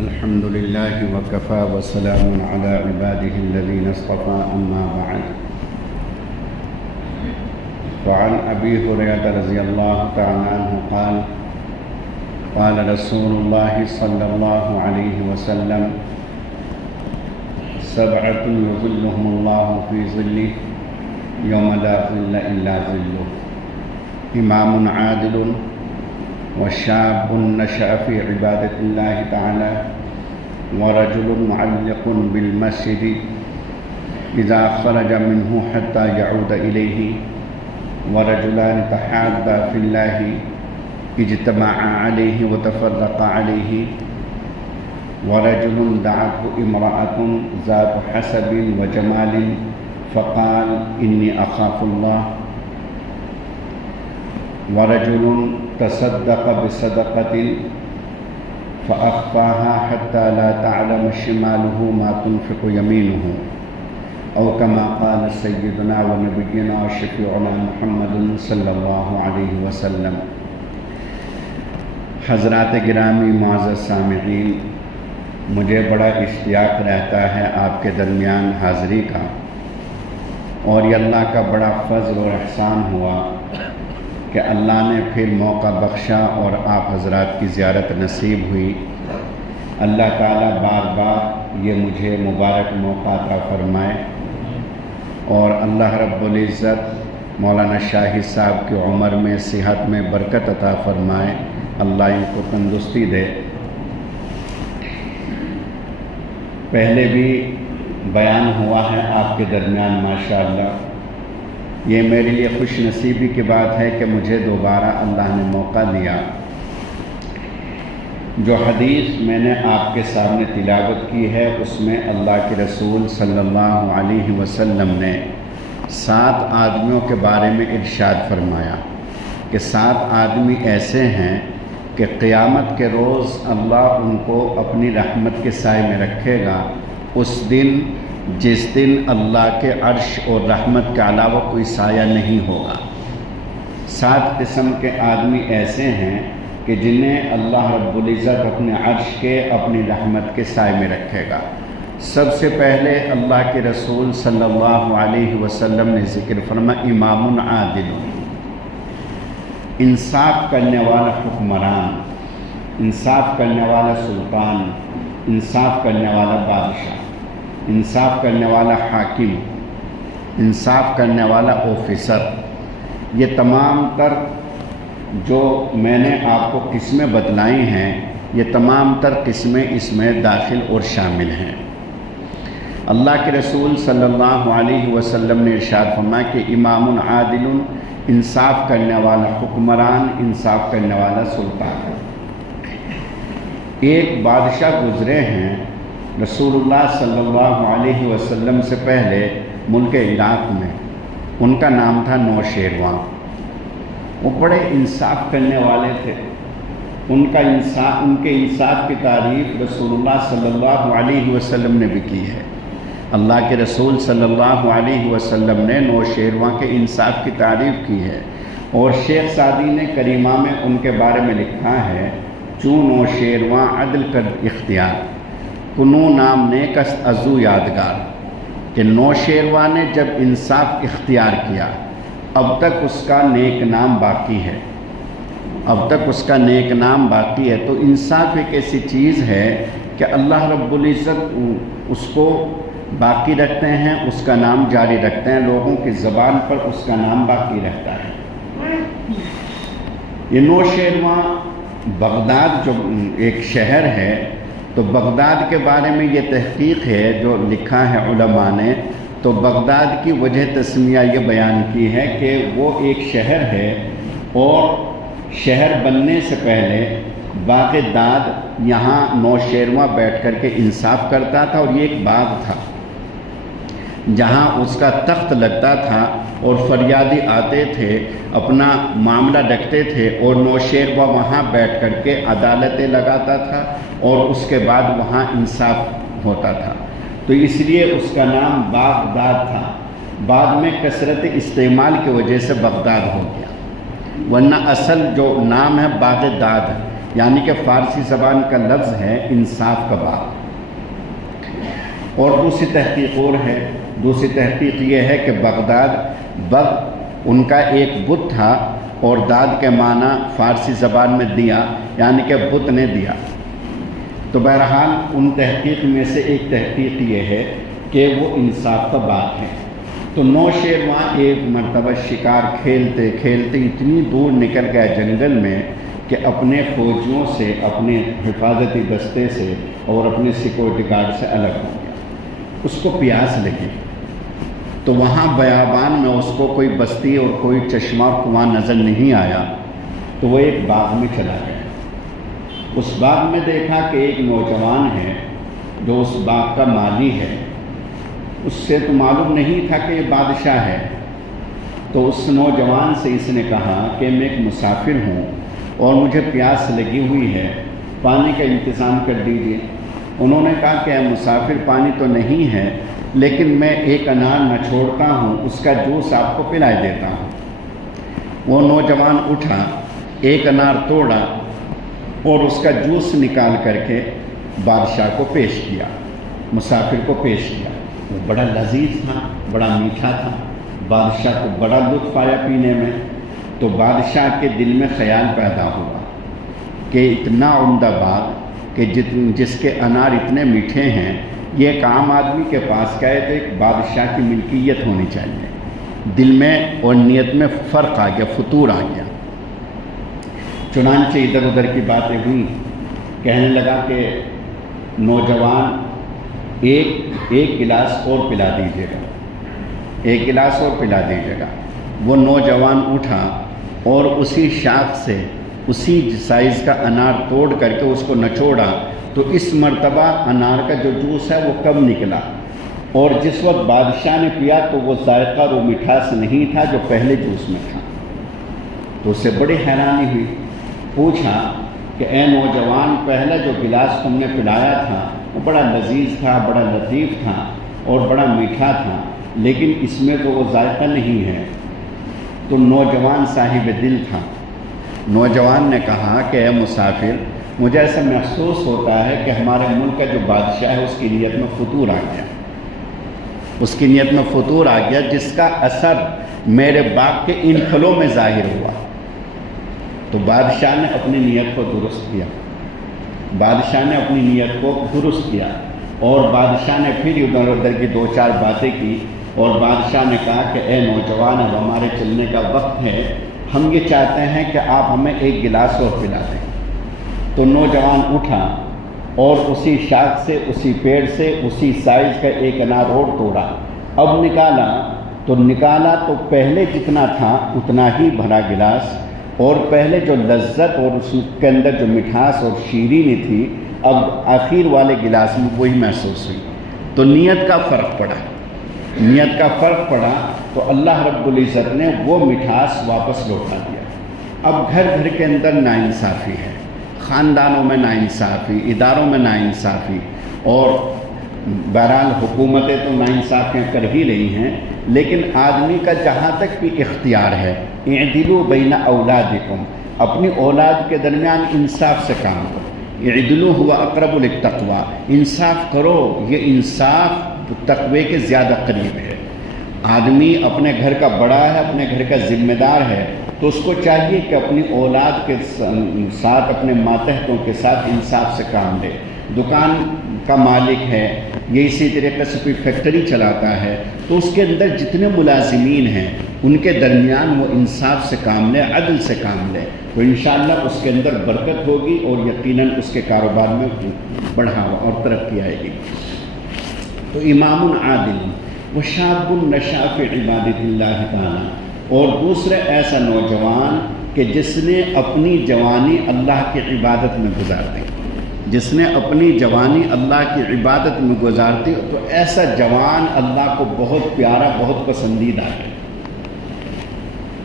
الحمد لله وكفى وسلام على عباده الذين اصطفى أما بعد فعن أبي هريرة رضي الله تعالى عنه قال قال رسول الله صلى الله عليه وسلم سبعة يظلهم الله في ظله يوم لا ظل إلا ظله إمام عادل وشاب نشأ في عبادة الله تعالى ورجل معلق بالمسجد إذا خرج منه حتى يعود إليه ورجلان تحابا في الله اجتمعا عليه وتفرقا عليه ورجل دعته امرأة ذات حسب وجمال فقال إني أخاف الله ورجل تصدق بصدقة فأخفاها حتى لا تعلم شماله ما تنفق يمينه أو كما قال سيدنا ونبينا وشفيعنا محمد صلی اللہ علیہ وسلم۔ حضرات گرامی معزز سامعین، مجھے بڑا اشتیاق رہتا ہے آپ کے درمیان حاضری کا، اور یہ اللہ کا بڑا فضل اور احسان ہوا کہ اللہ نے پھر موقع بخشا اور آپ حضرات کی زیارت نصیب ہوئی۔ اللہ تعالیٰ بار بار یہ مجھے مبارک موقع عطا فرمائے، اور اللہ رب العزت مولانا شاہد صاحب کی عمر میں صحت میں برکت عطا فرمائے، اللہ ان کو تندرستی دے۔ پہلے بھی بیان ہوا ہے آپ کے درمیان ماشاءاللہ، یہ میرے لیے خوش نصیبی کی بات ہے کہ مجھے دوبارہ اللہ نے موقع دیا۔ جو حدیث میں نے آپ کے سامنے تلاوت کی ہے، اس میں اللہ کے رسول صلی اللہ علیہ وسلم نے 7 آدمیوں کے بارے میں ارشاد فرمایا کہ 7 آدمی ایسے ہیں کہ قیامت کے روز اللہ ان کو اپنی رحمت کے سائے میں رکھے گا، اس دن جس دن اللہ کے عرش اور رحمت کے علاوہ کوئی سایہ نہیں ہوگا۔ 7 قسم کے آدمی ایسے ہیں کہ جنہیں اللہ رب العزت اپنے عرش کے اپنی رحمت کے سائے میں رکھے گا۔ سب سے پہلے اللہ کے رسول صلی اللہ علیہ وسلم نے ذکر فرمایا امام عادل، انصاف کرنے والا حکمران، انصاف کرنے والا سلطان، انصاف کرنے والا بادشاہ، انصاف کرنے والا حاکم، انصاف کرنے والا آفیسر۔ یہ تمام تر جو میں نے آپ کو قسمیں بتلائی ہیں، یہ تمام تر قسمیں اس میں داخل اور شامل ہیں۔ اللہ کے رسول صلی اللہ علیہ وسلم نے ارشاد فرمایا کہ امام عادل، انصاف کرنے والا حکمران، انصاف کرنے والا سلطان۔ ایک بادشاہ گزرے ہیں رسول اللہ صلی اللہ علیہ وسلم سے پہلے ملک عراق میں، ان کا نام تھا نوشیروان۔ وہ بڑے انصاف کرنے والے تھے، ان کے انصاف کی تعریف رسول اللہ صلی اللہ علیہ وسلم نے بھی کی ہے۔ اللہ کے رسول صلی اللہ علیہ وسلم نے نوشیروان کے انصاف کی تعریف کی ہے، اور شیخ سعدی نے کریمہ میں ان کے بارے میں لکھا ہے چوں نوشیروان عدل کر اختیار کنو نام نیک است ازو یادگار، کہ نوشیروان نے جب انصاف اختیار کیا اب تک اس کا نیک نام باقی ہے، اب تک اس کا نیک نام باقی ہے۔ تو انصاف ایک ایسی چیز ہے کہ اللہ رب العزت اس کو باقی رکھتے ہیں، اس کا نام جاری رکھتے ہیں، لوگوں کی زبان پر اس کا نام باقی رہتا ہے۔ یہ نوشیروان بغداد جو ایک شہر ہے، تو بغداد کے بارے میں یہ تحقیق ہے جو لکھا ہے علماء نے، تو بغداد کی وجہ تسمیہ یہ بیان کی ہے کہ وہ ایک شہر ہے، اور شہر بننے سے پہلے بغداد یہاں نوشیروان بیٹھ کر کے انصاف کرتا تھا، اور یہ ایک باغ تھا جہاں اس کا تخت لگتا تھا، اور فریادی آتے تھے اپنا معاملہ رکھتے تھے، اور نوشیروان وہاں بیٹھ کر کے عدالتیں لگاتا تھا، اور اس کے بعد وہاں انصاف ہوتا تھا۔ تو اس لیے اس کا نام بغداد تھا، بعد میں کثرت استعمال کی وجہ سے بغداد ہو گیا، ورنہ اصل جو نام ہے بغداد، یعنی کہ فارسی زبان کا لفظ ہے انصاف کا باغ۔ اور دوسری تحقیق اور ہے، دوسری تحقیق یہ ہے کہ بغداد بغ ان کا ایک بت تھا، اور داد کے معنی فارسی زبان میں دیا، یعنی کہ بت نے دیا۔ تو بہرحال ان تحقیق میں سے ایک تحقیق یہ ہے کہ وہ انصاف کا باغ ہے۔ تو نوشیروان ایک مرتبہ شکار کھیلتے کھیلتے اتنی دور نکل گیا جنگل میں کہ اپنے فوجیوں سے، اپنے حفاظتی دستے سے اور اپنے سیکورٹی گارڈ سے الگ ہو گیا۔ اس کو پیاس لگی، تو وہاں بیابان میں اس کو کوئی بستی اور کوئی چشمہ کنواں نظر نہیں آیا، تو وہ ایک باغ میں چلا گیا۔ اس باغ میں دیکھا کہ ایک نوجوان ہے جو اس باغ کا مالی ہے۔ اس سے تو معلوم نہیں تھا کہ یہ بادشاہ ہے، تو اس نوجوان سے اس نے کہا کہ میں ایک مسافر ہوں اور مجھے پیاس لگی ہوئی ہے، پانی کا انتظام کر دیجیے۔ انہوں نے کہا کہ اے مسافر، پانی تو نہیں ہے، لیکن میں ایک انار نچوڑتا ہوں، اس کا جوس آپ کو پلا دیتا ہوں۔ وہ نوجوان اٹھا، ایک انار توڑا اور اس کا جوس نکال کر کے بادشاہ کو پیش کیا، مسافر کو پیش کیا۔ وہ بڑا لذیذ تھا، بڑا میٹھا تھا، بادشاہ کو بڑا لطف آیا پینے میں۔ تو بادشاہ کے دل میں خیال پیدا ہوا کہ اتنا عمدہ باغ کہ جس کے انار اتنے میٹھے ہیں، یہ ایک عام آدمی کے پاس کا ہے، تو ایک بادشاہ کی ملکیت ہونی چاہیے۔ دل میں اور نیت میں فرق آ گیا، فطور آ گیا۔ چنانچہ ادھر ادھر کی باتیں ہوئیں، کہنے لگا کہ نوجوان ایک گلاس اور پلا دیجیے گا، ایک گلاس اور پلا دیجیے گا۔ وہ نوجوان اٹھا اور اسی شاخ سے اسی سائز کا انار توڑ کر کے اس کو نچوڑا، تو اس مرتبہ انار کا جو جوس ہے وہ کم نکلا، اور جس وقت بادشاہ نے پیا تو وہ ذائقہ اور مٹھاس نہیں تھا جو پہلے جوس میں تھا۔ تو اسے بڑی حیرانی ہوئی، پوچھا کہ اے نوجوان، پہلا جو گلاس تم نے پلایا تھا وہ بڑا لذیذ تھا، بڑا لطیف تھا اور بڑا میٹھا تھا، لیکن اس میں تو وہ ذائقہ نہیں ہے۔ تو نوجوان صاحب دل تھا، نوجوان نے کہا کہ اے مسافر، مجھے ایسا محسوس ہوتا ہے کہ ہمارے ملک کا جو بادشاہ ہے اس کی نیت میں فطور آ گیا، اس کی نیت میں فطور آ گیا، جس کا اثر میرے باغ کے ان پھلوں میں ظاہر ہوا۔ تو بادشاہ نے اپنی نیت کو درست کیا، بادشاہ نے اپنی نیت کو درست کیا، اور بادشاہ نے پھر ادھر ادھر کی دو چار باتیں کی، اور بادشاہ نے کہا کہ اے نوجوان، اب ہمارے چلنے کا وقت ہے، ہم یہ چاہتے ہیں کہ آپ ہمیں ایک گلاس اور پلا دیں۔ تو نوجوان اٹھا اور اسی شاخ سے، اسی پیڑ سے، اسی سائز کا ایک انار اور توڑا، اب نکالا تو پہلے جتنا تھا اتنا ہی بھرا گلاس، اور پہلے جو لذت اور اس کے اندر جو مٹھاس اور شیرینی تھی، اب آخر والے گلاس میں وہی محسوس ہوئی۔ تو نیت کا فرق پڑا، نیت کا فرق پڑا، تو اللہ رب العزت نے وہ مٹھاس واپس لوٹا دیا۔ اب گھر گھر کے اندر ناانصافی ہے، خاندانوں میں ناانصافی، اداروں میں ناانصافی، اور بہرحال حکومتیں تو ناانصافیاں کر ہی رہی ہیں، لیکن آدمی کا جہاں تک بھی اختیار ہے، اعدلوا بین اولادکم، اپنی اولاد کے درمیان انصاف سے کام کرو، اعدلوا هو اقرب للتقوی، انصاف کرو، یہ انصاف تقوی کے زیادہ قریب ہے۔ آدمی اپنے گھر کا بڑا ہے، اپنے گھر کا ذمہ دار ہے، تو اس کو چاہیے کہ اپنی اولاد کے ساتھ، اپنے ماتحتوں کے ساتھ انصاف سے کام لے۔ دکان کا مالک ہے، یہ اسی طریقے سے کوئی فیکٹری چلاتا ہے، تو اس کے اندر جتنے ملازمین ہیں ان کے درمیان وہ انصاف سے کام لے، عدل سے کام لے، تو انشاءاللہ اس کے اندر برکت ہوگی، اور یقیناً اس کے کاروبار میں بڑھاوا اور ترقی آئے گی۔ تو امام عادل وشاب نشأ فی عبادت اللہ تعالی، اور دوسرے ایسا نوجوان کہ جس نے اپنی جوانی اللہ کی عبادت میں گزار دی، جس نے اپنی جوانی اللہ کی عبادت میں گزار دی، تو ایسا جوان اللہ کو بہت پیارا، بہت پسندیدہ ہے۔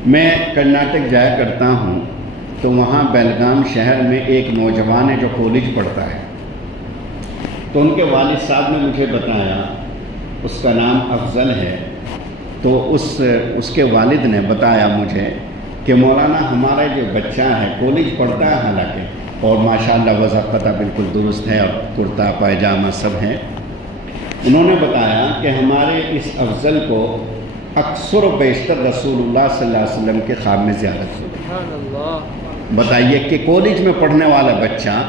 میں کرناٹک جایا کرتا ہوں، تو وہاں بیلگام شہر میں ایک نوجوان ہے جو کالج پڑھتا ہے، تو ان کے والد صاحب نے مجھے بتایا، اس کا نام افضل ہے، تو اس کے والد نے بتایا مجھے کہ مولانا ہمارا جو بچہ ہے کالج پڑھتا ہے حالانکہ، اور ماشاءاللہ وضع پتہ بالکل درست ہے اور کرتا پائجامہ سب ہیں، انہوں نے بتایا کہ ہمارے اس افضل کو اکثر و بیشتر رسول اللہ صلی اللہ علیہ وسلم کے خواب میں زیارت ہوتی ہے۔ بتائیے کہ کالج میں پڑھنے والا بچہ،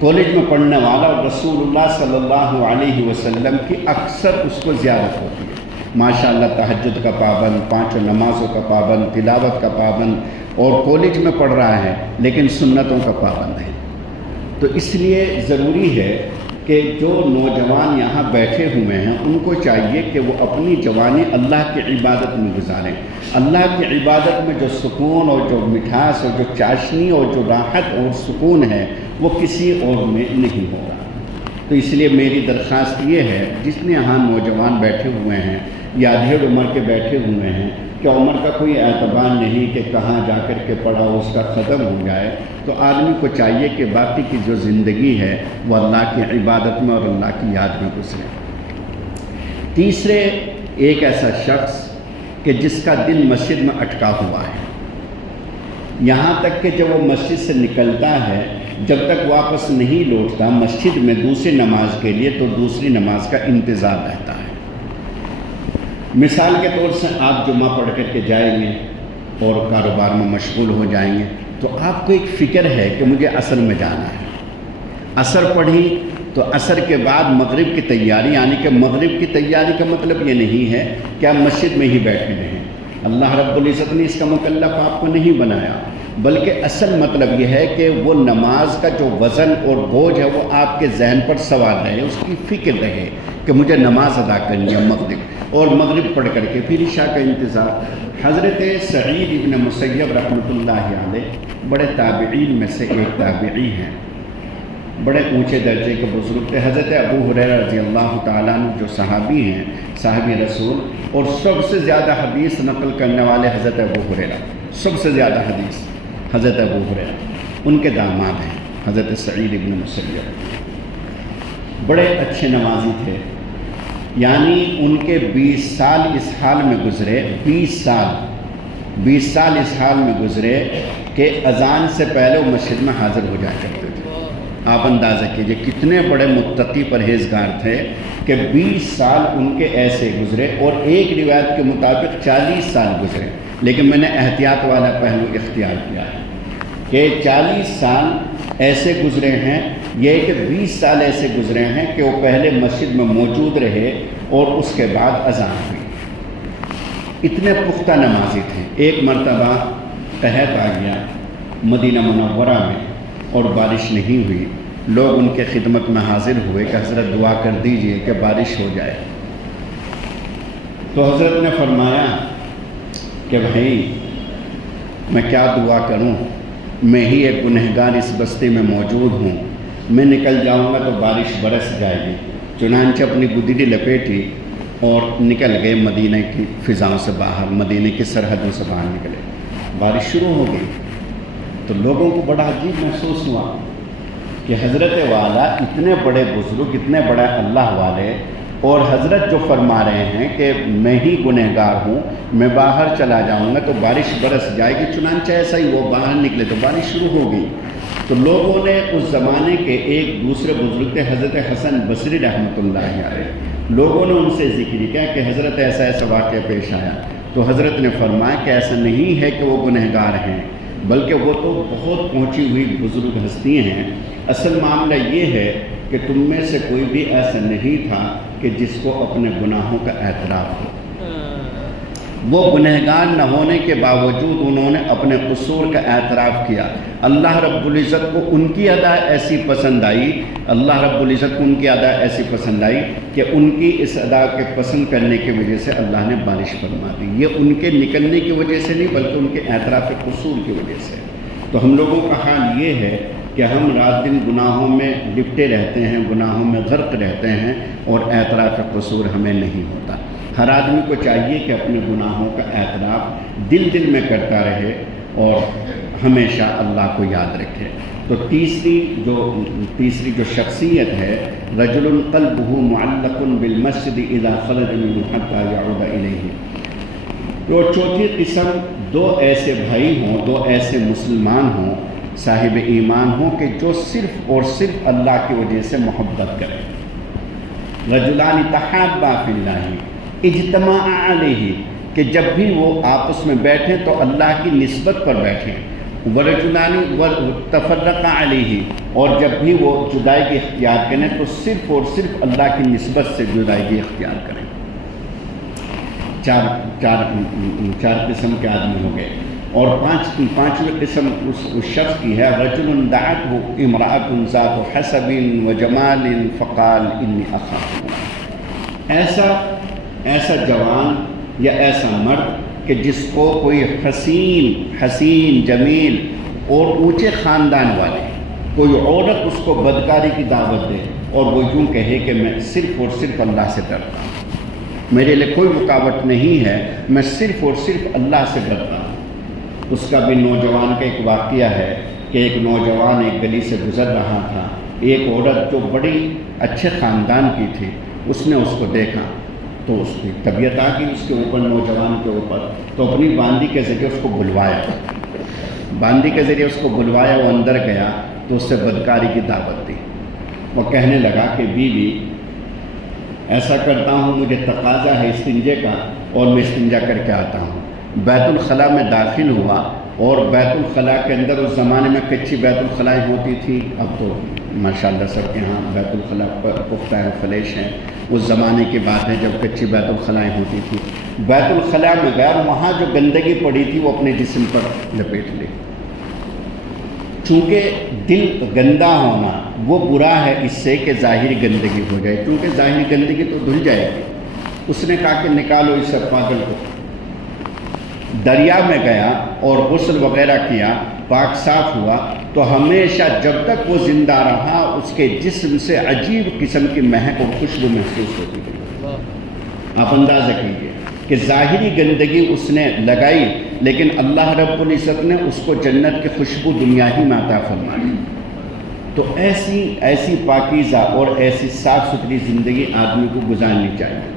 کالج میں پڑھنے والا رسول اللہ صلی اللہ علیہ وسلم کی اکثر اس کو زیارت ہوتی ہے۔ ماشاءاللہ تہجد کا پابند، 5 نمازوں کا پابند، تلاوت کا پابند، اور کالج میں پڑھ رہا ہے لیکن سنتوں کا پابند ہے۔ تو اس لیے ضروری ہے کہ جو نوجوان یہاں بیٹھے ہوئے ہیں ان کو چاہیے کہ وہ اپنی جوانی اللہ کی عبادت میں گزاریں۔ اللہ کی عبادت میں جو سکون اور جو مٹھاس اور جو چاشنی اور جو راحت اور سکون ہے وہ کسی اور میں نہیں ہوگا۔ تو اس لیے میری درخواست یہ ہے، جتنے یہاں نوجوان بیٹھے ہوئے ہیں یا ادھیڑ عمر کے بیٹھے ہوئے ہیں، کہ عمر کا کوئی اعتبار نہیں کہ کہاں جا کر کے پڑھا اس کا ختم ہو جائے، تو آدمی کو چاہیے کہ باقی کی جو زندگی ہے وہ اللہ کی عبادت میں اور اللہ کی یاد میں گزرے۔ تیسرے، ایک ایسا شخص کہ جس کا دل مسجد میں اٹکا ہوا ہے، یہاں تک کہ جب وہ مسجد سے نکلتا ہے جب تک واپس نہیں لوٹتا مسجد میں دوسری نماز کے لیے تو دوسری نماز کا انتظار رہتا ہے۔ مثال کے طور سے آپ جمعہ پڑھ کر کے جائیں گے اور کاروبار میں مشغول ہو جائیں گے تو آپ کو ایک فکر ہے کہ مجھے عصر میں جانا ہے۔ عصر پڑھی تو عصر کے بعد مغرب کی تیاری، یعنی کہ مغرب کی تیاری کا مطلب یہ نہیں ہے کہ آپ مسجد میں ہی بیٹھے رہیں۔ اللہ رب العزت نے اس کا مکلف آپ کو نہیں بنایا، بلکہ اصل مطلب یہ ہے کہ وہ نماز کا جو وزن اور بوجھ ہے وہ آپ کے ذہن پر سوار رہے، اس کی فکر رہے کہ مجھے نماز ادا کرنی ہے مغرب، اور مغرب پڑھ کر کے پھر عشاء کا انتظار۔ حضرت سعید ابن مسیب رحمۃ اللہ علیہ بڑے تابعین میں سے ایک تابعی ہیں، بڑے اونچے درجے کے بزرگ تھے۔ حضرت ابو ہریرہ رضی اللہ تعالیٰ عنہ جو صحابی ہیں، صحابی رسول، اور سب سے زیادہ حدیث نقل کرنے والے حضرت ابو ہریرہ، سب سے زیادہ حدیث حضرت ابو ہریرہ، ان کے داماد ہیں حضرت سعید ابن مسیب۔ بڑے اچھے نمازی تھے، یعنی ان کے 20 سال اس حال میں گزرے، 20 سال اس حال میں گزرے کہ اذان سے پہلے وہ مسجد میں حاضر ہو جایا کرتے تھے۔ آپ اندازہ کیجئے کتنے بڑے متقی پرہیزگار تھے کہ 20 سال ان کے ایسے گزرے، اور ایک روایت کے مطابق 40 سال گزرے، لیکن میں نے احتیاط والا پہلو اختیار کیا ہے کہ 40 سال ایسے گزرے ہیں، یہ کہ 20 سال ایسے گزرے ہیں کہ وہ پہلے مسجد میں موجود رہے اور اس کے بعد اذان ہوئی۔ اتنے پختہ نمازی تھے۔ ایک مرتبہ قحط آ گیا مدینہ منورہ میں اور بارش نہیں ہوئی، لوگ ان کے خدمت میں حاضر ہوئے کہ حضرت دعا کر دیجئے کہ بارش ہو جائے۔ تو حضرت نے فرمایا کہ بھائی میں کیا دعا کروں، میں ہی ایک گنہگار اس بستی میں موجود ہوں، میں نکل جاؤں گا تو بارش برس جائے گی۔ چنانچہ اپنی گدڑی لپیٹی اور نکل گئے مدینہ کی فضاؤں سے باہر، مدینہ کی سرحدوں سے باہر نکلے۔ بارش شروع ہو گئی تو لوگوں کو بڑا عجیب محسوس ہوا کہ حضرت والا اتنے بڑے بزرگ، اتنے بڑے اللہ والے، اور حضرت جو فرما رہے ہیں کہ میں ہی گنہگار ہوں، میں باہر چلا جاؤں گا تو بارش برس جائے گی۔ چنانچہ ایسا ہی وہ باہر نکلے تو بارش شروع ہو گئی۔ تو لوگوں نے اس زمانے کے ایک دوسرے بزرگ تھے حضرت حسن بصری رحمۃ اللہ علیہ، لوگوں نے ان سے ذکر کیا کہ حضرت ایسا ایسا واقعہ پیش آیا، تو حضرت نے فرمایا کہ ایسا نہیں ہے کہ وہ گنہگار ہیں، بلکہ وہ تو بہت پہنچی ہوئی بزرگ ہستی ہیں۔ اصل معاملہ یہ ہے کہ تم میں سے کوئی بھی ایسا نہیں تھا کہ جس کو اپنے گناہوں کا اعتراف ہو۔ وہ گنہگار نہ ہونے کے باوجود انہوں نے اپنے قصور کا اعتراف کیا۔ اللہ رب العزت کو ان کی ادا ایسی پسند آئی، اللہ رب العزت کو ان کی ادا ایسی پسند آئی کہ ان کی اس ادا کے پسند کرنے کی وجہ سے اللہ نے بارش فرما دی۔ یہ ان کے نکلنے کی وجہ سے نہیں بلکہ ان کے اعتراف قصور کی وجہ سے۔ تو ہم لوگوں کا حال یہ ہے کہ ہم رات دن گناہوں میں لپٹے رہتے ہیں، گناہوں میں غرق رہتے ہیں، اور اعتراف قصور ہمیں نہیں ہوتا۔ ہر آدمی کو چاہیے کہ اپنے گناہوں کا اعتراف دل میں کرتا رہے اور ہمیشہ اللہ کو یاد رکھے۔ تو تیسری جو شخصیت ہے، رجل قلبہ معلق بالمسجد اذا خرج منہ حتی یعود الیہ، تو چوتھی قسم دو ایسے بھائی ہوں، دو ایسے مسلمان ہوں، صاحب ایمان ہوں کہ جو صرف اور صرف اللہ کی وجہ سے محبت کریں. رجلان تحابا فی اللہ اجتماعا علیہ، کہ جب بھی وہ آپس میں بیٹھیں تو اللہ کی نسبت پر بیٹھیں. ورجلان تفرقا علیہ، اور جب بھی وہ جدائی کی اختیار کریں تو صرف اور صرف اللہ کی نسبت سے جدائی کی اختیار کریں. چار قسم کے آدمی ہو گئے. اور پانچویں قسم اس شخص کی ہے رجل دعته امرأة ذات حسب وجمال فقال انی اخاف. ایسا جوان یا ایسا مرد کہ جس کو کوئی حسین جمیل اور اونچے خاندان والے کوئی عورت اس کو بدکاری کی دعوت دے اور وہ یوں کہے کہ میں صرف اور صرف اللہ سے ڈرتا ہوں، میرے لیے کوئی رکاوٹ نہیں ہے، میں صرف اور صرف اللہ سے ڈرتا ہوں. اس کا بھی نوجوان کا ایک واقعہ ہے کہ ایک نوجوان ایک گلی سے گزر رہا تھا. ایک عورت جو بڑی اچھے خاندان کی تھی، اس نے اس کو دیکھا تو اس کی طبیعت آ گئی اس کے اوپر، نوجوان کے اوپر. تو اپنی باندی کے ذریعے اس کو بلوایا، وہ اندر گیا تو اس سے بدکاری کی دعوت دی. وہ کہنے لگا کہ بیوی ایسا کرتا ہوں، مجھے تقاضا ہے استنجے کا اور میں استنجا کر کے آتا ہوں. بیت الخلاء میں داخل ہوا اور بیت الخلاء کے اندر اس زمانے میں کچی بیت الخلاء ہوتی تھی، اب تو ماشاءاللہ سب کے ہاں بیت الخلاء پختہ فلیش ہیں. اس زمانے کی بات ہے جب کچی بیت الخلاء ہوتی تھی. بیت الخلاء میں گیا اور وہاں جو گندگی پڑی تھی وہ اپنے جسم پر لپیٹ لی. چونکہ دل گندا ہونا وہ برا ہے اس سے کہ ظاہری گندگی ہو جائے، کیونکہ ظاہری گندگی تو دھل جائے گی. اس نے کہا کہ نکالو اس سے پاگل کو. دریا میں گیا اور غسل وغیرہ کیا، پاک صاف ہوا تو ہمیشہ جب تک وہ زندہ رہا اس کے جسم سے عجیب قسم کی مہک اور خوشبو محسوس ہوتی گئی. آپ اندازہ کیجیے کہ ظاہری گندگی اس نے لگائی لیکن اللہ رب العزت نے اس کو جنت کی خوشبو دنیا ہی میں عطا فرمائی. تو ایسی پاکیزہ اور ایسی صاف ستھری زندگی آدمی کو گزارنی چاہیے.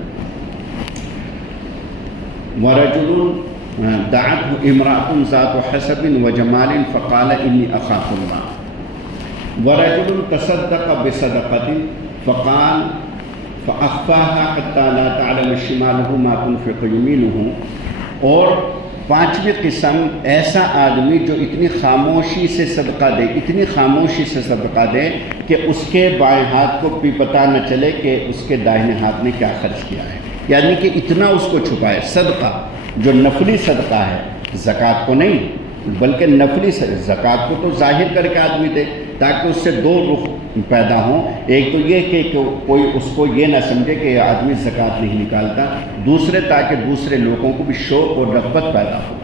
وَرَجُلٌ دعته امرأة ذات حسب وجمال فقال إني أخاف الله. ورجل تصدق بصدقة فقال فأخفاها حتى لا تعلم شماله ما تنفق يمينه. اور پانچویں قسم ایسا آدمی جو اتنی خاموشی سے صدقہ دے کہ اس کے بائیں ہاتھ کو بھی پتہ نہ چلے کہ اس کے داہنے ہاتھ نے کیا خرچ کیا ہے، یعنی کہ اتنا اس کو چھپائے. صدقہ جو نفلی صدقہ ہے، زکوٰۃ کو نہیں بلکہ نفلی زکوٰۃ کو تو ظاہر کر کے آدمی دے تاکہ اس سے دو رخ پیدا ہوں. ایک تو یہ کہ کوئی اس کو یہ نہ سمجھے کہ یہ آدمی زکوٰۃ نہیں نکالتا، دوسرے تاکہ دوسرے لوگوں کو بھی شوق اور رغبت پیدا ہو.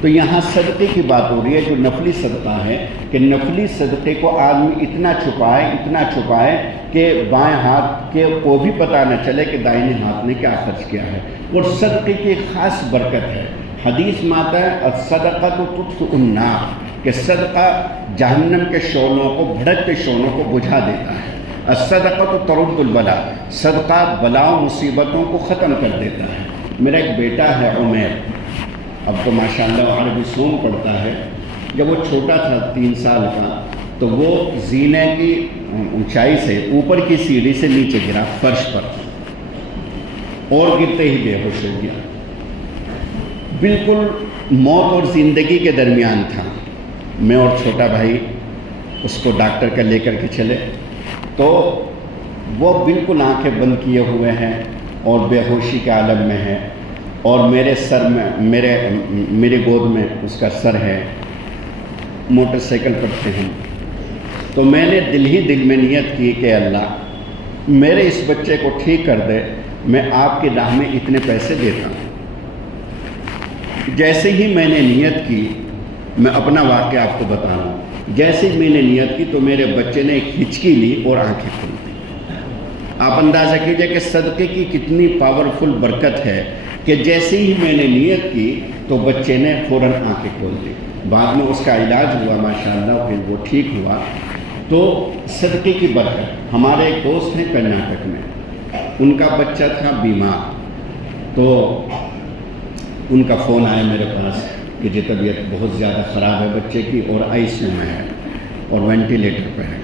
تو یہاں صدقے کی بات ہو رہی ہے جو نفلی صدقہ ہے کہ نفلی صدقے کو آدمی اتنا چھپائے کہ بائیں ہاتھ کے کو بھی پتہ نہ چلے کہ دائیں ہاتھ نے کیا خرچ کیا ہے. اور صدقے کی خاص برکت ہے. حدیث میں آتا ہے الصدقۃ تطفئ النار، کہ صدقہ جہنم کے شعلوں کو، بھڑکتے شعلوں کو بجھا دیتا ہے. الصدقۃ ترد البلاء، صدقہ بلاؤں مصیبتوں کو ختم کر دیتا ہے. میرا ایک بیٹا ہے عمیر، اب تو ماشاءاللہ عربی سوم پڑھتا ہے. جب وہ چھوٹا تھا 3 سال کا تو وہ زینے کی اونچائی سے اوپر کی سیڑھی سے نیچے گرا فرش پر اور گرتے ہی بے ہوش ہو گیا. بالکل موت اور زندگی کے درمیان تھا. میں اور چھوٹا بھائی اس کو ڈاکٹر کا لے کر کے چلے تو وہ بالکل آنکھیں بند کیے ہوئے ہیں اور بے ہوشی کے عالم میں ہے اور میرے سر میں میرے گود میں اس کا سر ہے. موٹر سائیکل پر تھے ہم. تو میں نے دل میں نیت کی کہ اللہ میرے اس بچے کو ٹھیک کر دے، میں آپ کی راہ میں اتنے پیسے دیتا ہوں. جیسے ہی میں نے نیت کی، میں اپنا واقعہ آپ کو بتا رہا ہوں، جیسے ہی میں نے نیت کی تو میرے بچے نے ایک ہچکی لی اور آنکھیں کھول دی. آپ اندازہ کیجئے کہ صدقے کی کتنی پاورفل برکت ہے کہ جیسے ہی میں نے نیت کی تو بچے نے فوراً آنکھیں کھول دی. بعد میں اس کا علاج ہوا ماشاءاللہ، پھر وہ ٹھیک ہوا. تو صدقے کی برکت. ہمارے ایک دوست ہیں کرناٹک میں، ان کا بچہ تھا بیمار، تو ان کا فون آیا میرے پاس کہ جی طبیعت بہت زیادہ خراب ہے بچے کی اور ICU میں ہے اور وینٹیلیٹر پہ ہے۔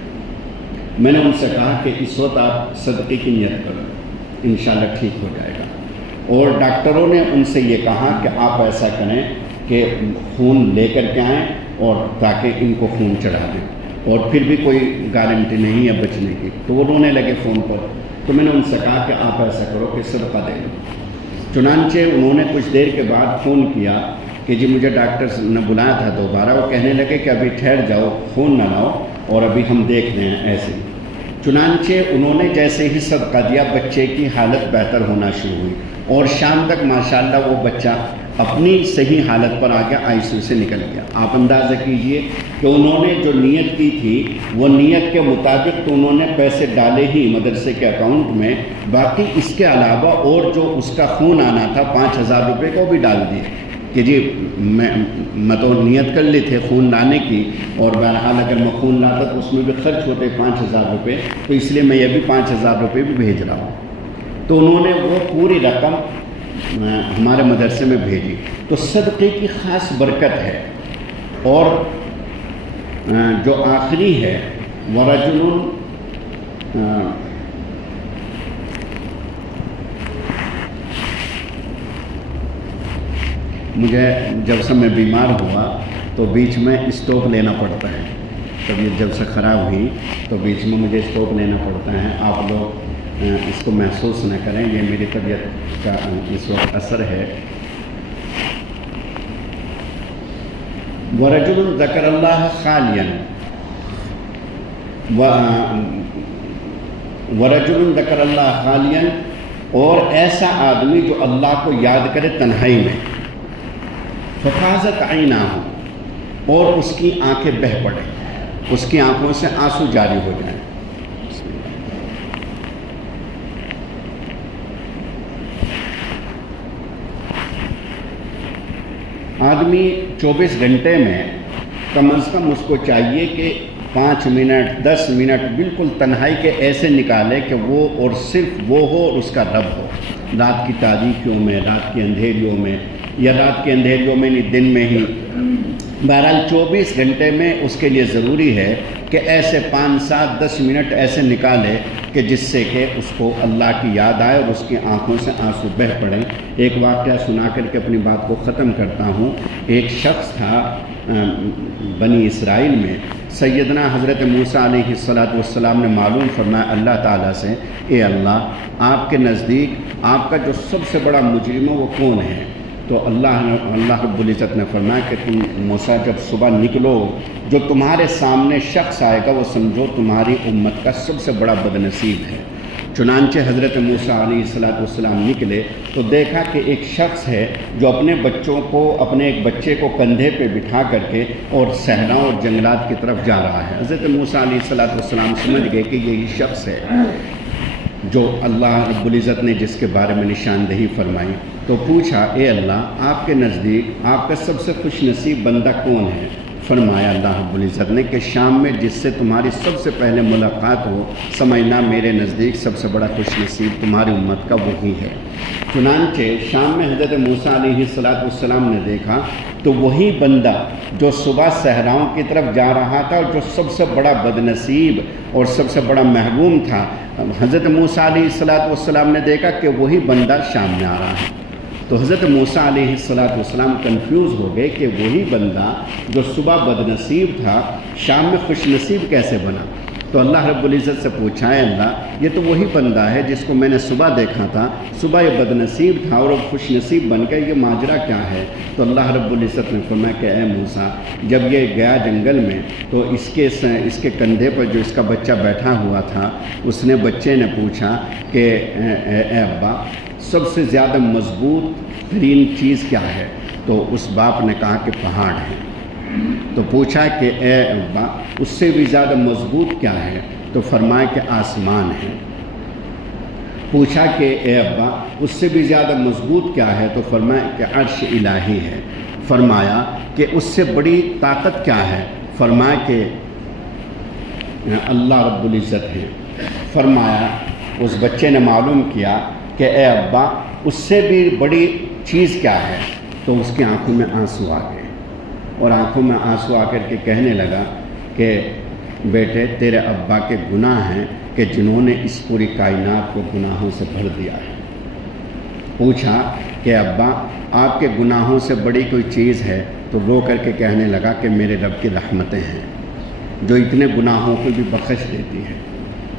میں نے ان سے کہا کہ اس وقت آپ صدقے کی نیت کرو، انشاءاللہ ٹھیک ہو جائے گا۔ اور ڈاکٹروں نے ان سے یہ کہا کہ آپ ایسا کریں کہ خون لے کر کے آئیں اور تاکہ ان کو خون چڑھا دیں، اور پھر بھی کوئی گارنٹی نہیں ہے بچنے کی۔ تو وہ رونے لگے فون پر، تو میں نے ان سے کہا کہ آپ ایسا کرو کہ صدقہ دے دو۔ چنانچہ انہوں نے کچھ دیر کے بعد فون کیا کہ جی مجھے ڈاکٹر نے بلایا تھا دوبارہ، وہ کہنے لگے کہ ابھی ٹھہر جاؤ، خون نہ لاؤ اور ابھی ہم دیکھ رہے ہیں ایسے ہی۔ چنانچہ انہوں نے جیسے ہی صدقہ دیا بچے کی حالت بہتر ہونا شروع ہوئی، اور شام تک ماشاءاللہ وہ بچہ اپنی صحیح حالت پر آ گیا، ICU سے نکل گیا۔ آپ اندازہ کیجئے کہ انہوں نے جو نیت کی تھی وہ نیت کے مطابق تو انہوں نے پیسے ڈالے ہی مدرسے کے اکاؤنٹ میں، باقی اس کے علاوہ اور جو اس کا خون آنا تھا 5,000 روپے کو بھی ڈال دیے کہ جی میں تو نیت کر لی تھے خون لانے کی، اور بہرحال اگر میں خون لاتا تو اس میں بھی خرچ ہوتے 5,000 روپے، تو اس لیے میں یہ بھی 5,000 روپے بھی بھیج رہا ہوں۔ تو انہوں نے وہ پوری رقم ہمارے مدرسے میں بھیجی۔ تو صدقے کی خاص برکت ہے۔ اور جو آخری ہے ورجل مجھے جب سے میں بیمار ہوا تو بیچ میں اسٹاپ لینا پڑتا ہے، طبیعت جب سے خراب ہوئی تو بیچ میں مجھے اسٹاپ لینا پڑتا ہے۔ آپ لوگ اس کو محسوس نہ کریں، یہ میری طبیعت کا اس وقت اثر ہے۔ وَرَجُلٌ ذَكَرَ اللَّهَ خَالِيًا وَرَجُلٌ ذَكَرَ اللَّهَ خَالِيًا، اور ایسا آدمی جو اللہ کو یاد کرے تنہائی میں، فَفَاضَتْ عَيْنَاهُ، اور اس کی آنکھیں بہہ پڑیں، اس کی آنکھوں سے آنسو جاری ہو جائیں۔ آدمی 24 گھنٹے میں کم از کم اس کو چاہیے کہ 5 منٹ 10 منٹ بالکل تنہائی کے ایسے نکالے کہ وہ اور صرف وہ ہو اور اس کا رب ہو، رات کی تاریکیوں میں، رات کی اندھیریوں میں، یا رات کے اندھیریوں میں نہیں، دن میں ہی، بہرحال 24 گھنٹے میں اس کے لیے ضروری ہے کہ ایسے 5 7 10 منٹ ایسے نکالے کہ جس سے کہ اس کو اللہ کی یاد آئے اور اس کی آنکھوں سے آنسو بہہ پڑیں۔ ایک واقعہ سنا کر کے اپنی بات کو ختم کرتا ہوں۔ ایک شخص تھا بنی اسرائیل میں، سیدنا حضرت موسیٰ علیہ السلام نے معلوم فرمایا اللہ تعالیٰ سے، اے اللہ، آپ کے نزدیک آپ کا جو سب سے بڑا مجرم ہے وہ کون ہے؟ تو اللہ رب العزت نے فرمایا کہ تم موسیٰ جب صبح نکلو، جو تمہارے سامنے شخص آئے گا وہ سمجھو تمہاری امت کا سب سے بڑا بدنصیب ہے۔ چنانچہ حضرت موسیٰ علیہ السلام نکلے تو دیکھا کہ ایک شخص ہے جو اپنے ایک بچے کو کندھے پہ بٹھا کر کے اور صحراؤں اور جنگلات کی طرف جا رہا ہے۔ حضرت موسیٰ علیہ السلام سمجھ گئے کہ یہی شخص ہے جو اللہ رب العزت نے جس کے بارے میں نشاندہی فرمائی۔ تو پوچھا، اے اللہ، آپ کے نزدیک آپ کا سب سے خوش نصیب بندہ کون ہے؟ فرمایا اللہ رب العزت نے کہ شام میں جس سے تمہاری سب سے پہلے ملاقات ہو، سمجھنا میرے نزدیک سب سے بڑا خوش نصیب تمہاری امت کا وہی ہے۔ چنانچہ شام میں حضرت موسیٰ علیہ السلام نے دیکھا تو وہی بندہ جو صبح صحراؤں کی طرف جا رہا تھا اور جو سب سے بڑا بدنصیب اور سب سے بڑا محروم تھا، حضرت موسیٰ علیہ السلام نے دیکھا کہ وہی بندہ شام میں آ رہا ہے۔ تو حضرت موسیٰ علیہ السلام کنفیوز ہو گئے کہ وہی بندہ جو صبح بدنصیب تھا شام میں خوش نصیب کیسے بنا؟ تو اللہ رب العزت سے پوچھا، اے اللہ، یہ تو وہی بندہ ہے جس کو میں نے صبح دیکھا تھا، صبح یہ بدنصیب تھا اور اب خوش نصیب بن گیا، یہ ماجرا کیا ہے؟ تو اللہ رب العزت نے فرمایا کہ اے موسیٰ، جب یہ گیا جنگل میں تو اس کے کندھے پر جو اس کا بچہ بیٹھا ہوا تھا، اس نے بچے نے پوچھا کہ اے ابا، سب سے زیادہ مضبوط ترین چیز کیا ہے؟ تو اس باپ نے کہا کہ پہاڑ ہے۔ تو پوچھا کہ اے ابا، اس سے بھی زیادہ مضبوط کیا ہے؟ تو فرمایا کہ آسمان ہے۔ پوچھا کہ اے ابا، اس سے بھی زیادہ مضبوط کیا ہے؟ تو فرمایا کہ عرش الہی ہے۔ فرمایا کہ اس سے بڑی طاقت کیا ہے؟ فرمایا کہ اللہ رب العزت ہے۔ فرمایا، اس بچے نے معلوم کیا کہ اے ابا، اس سے بھی بڑی چیز کیا ہے؟ تو اس کی آنکھوں میں آنسو آ گئے، اور آنکھوں میں آنسو آ کر کے کہنے لگا کہ بیٹے تیرے ابا کے گناہ ہیں کہ جنہوں نے اس پوری کائنات کو گناہوں سے بھر دیا ہے۔ پوچھا کہ ابا آپ کے گناہوں سے بڑی کوئی چیز ہے؟ تو رو کر کے کہنے لگا کہ میرے رب کی رحمتیں ہیں جو اتنے گناہوں کو بھی بخش دیتی ہے۔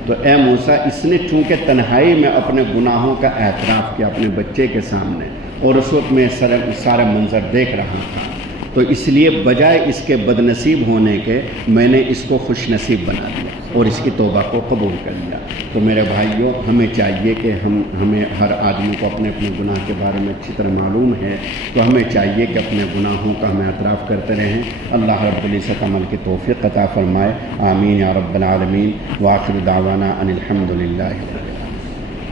تو اے موسیٰ، اس نے چونکہ تنہائی میں اپنے گناہوں کا اعتراف کیا اپنے بچے کے سامنے، اور اس وقت میں سارا منظر دیکھ رہا تھا، تو اس لیے بجائے اس کے بد نصیب ہونے کے میں نے اس کو خوش نصیب بنا دیا اور اس کی توبہ کو قبول کر لیا۔ تو میرے بھائیوں، ہمیں چاہیے کہ ہمیں ہر آدمی کو اپنے اپنے گناہ کے بارے میں اچھی طرح معلوم ہے، تو ہمیں چاہیے کہ اپنے گناہوں کا ہمیں اعتراف کرتے رہیں۔ اللہ رب العزت عمل کی توفیق عطا فرمائے، آمین یا رب العالمین۔ وآخر دعوانا ان الحمد للہ۔